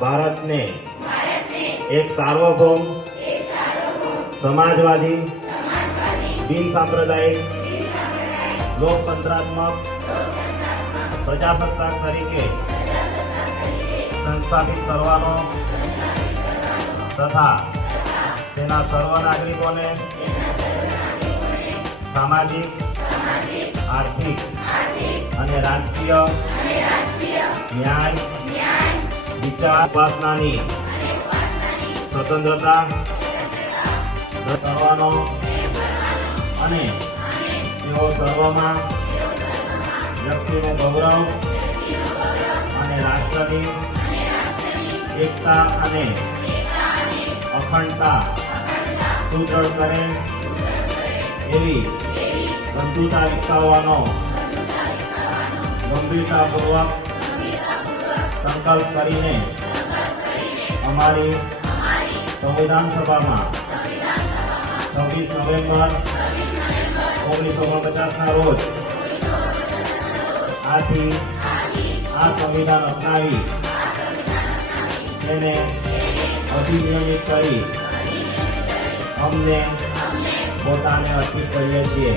भारत ने एक सार्वभौम समाजवादी बिन सांप्रदायिक लोकतंत्रात्मक प्रजासत्ताक तरीके संस्थापित करवानो तथा तेना सर्व नागरिकों ने सामाजिक आर्थिक અને રાષ્ટ્રીય ન્યાય વિચાર ઉપાસનાની સ્વતંત્રતા કરવાનો અને તેઓ સર્વમાં વ્યક્તિનું ગૌરવ અને રાષ્ટ્રની એકતા અને અખંડતા સુદૃઢ કરે એવી બંધુતા વિકસાવવાનો ગંભીરતાપૂર્વક સંકલ્પ કરીને અમારી સંવિધાન સભામાં 26 નવેમ્બર 1949 રોજ આથી આ સંવિધાન અપનાવી તેને અધિનિયમિત કરી અમને પોતાને અર્પિત કરીએ છીએ.